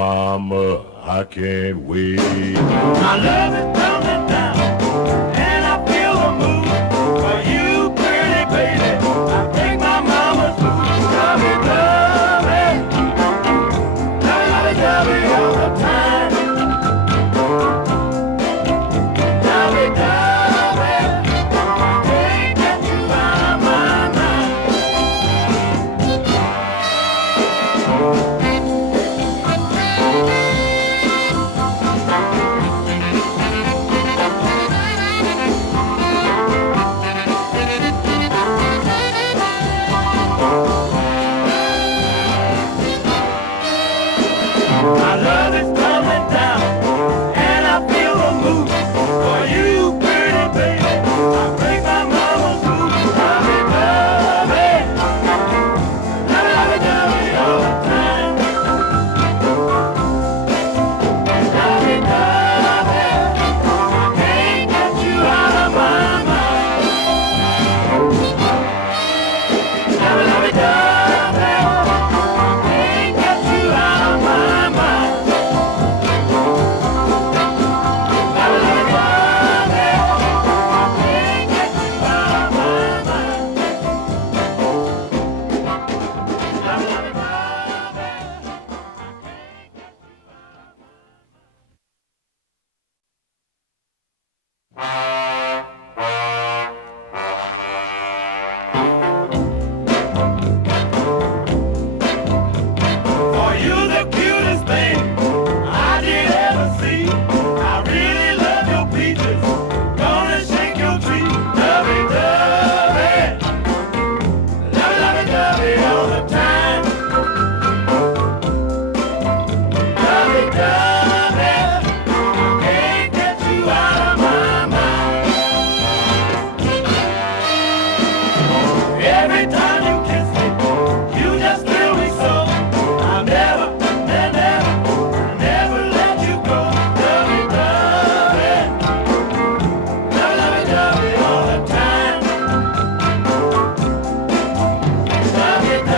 mama, I can't wait. My love is coming down, and I feel the move for you, pretty baby. I break my mama's blues. Love it, love it, love it, love it all the time. Love it, love it, can't get you out of my mind. My love is coming down, and I feel the move for you, pretty baby. I break my mama's blues. Love it, love it, love it, love it all the time. Love it, I can't get you out of my mind. Love it, can't get you out of my mind. For you the cutest thing I did ever see. I really love your peaches. Gonna shake your tree. Love it, love it. Love it, love it, love it all the time. Love it, can't get you out of my mind. Every time you kiss me, you just thrill me so. I'll never, never, never let you go. Love it, love it. Love it, love it, love it all the time. Love it, I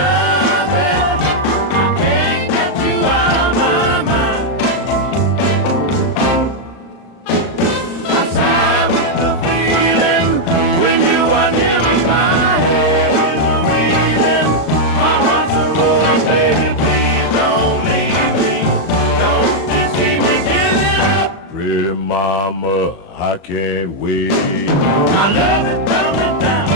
can't get you out of my mind. I sigh with the feeling when you are near me. My head is a reeling, my heart's a rolling, baby. Please don't leave me. Don't deceive me, giving up. Pretty mama, I can't wait. My love is coming down,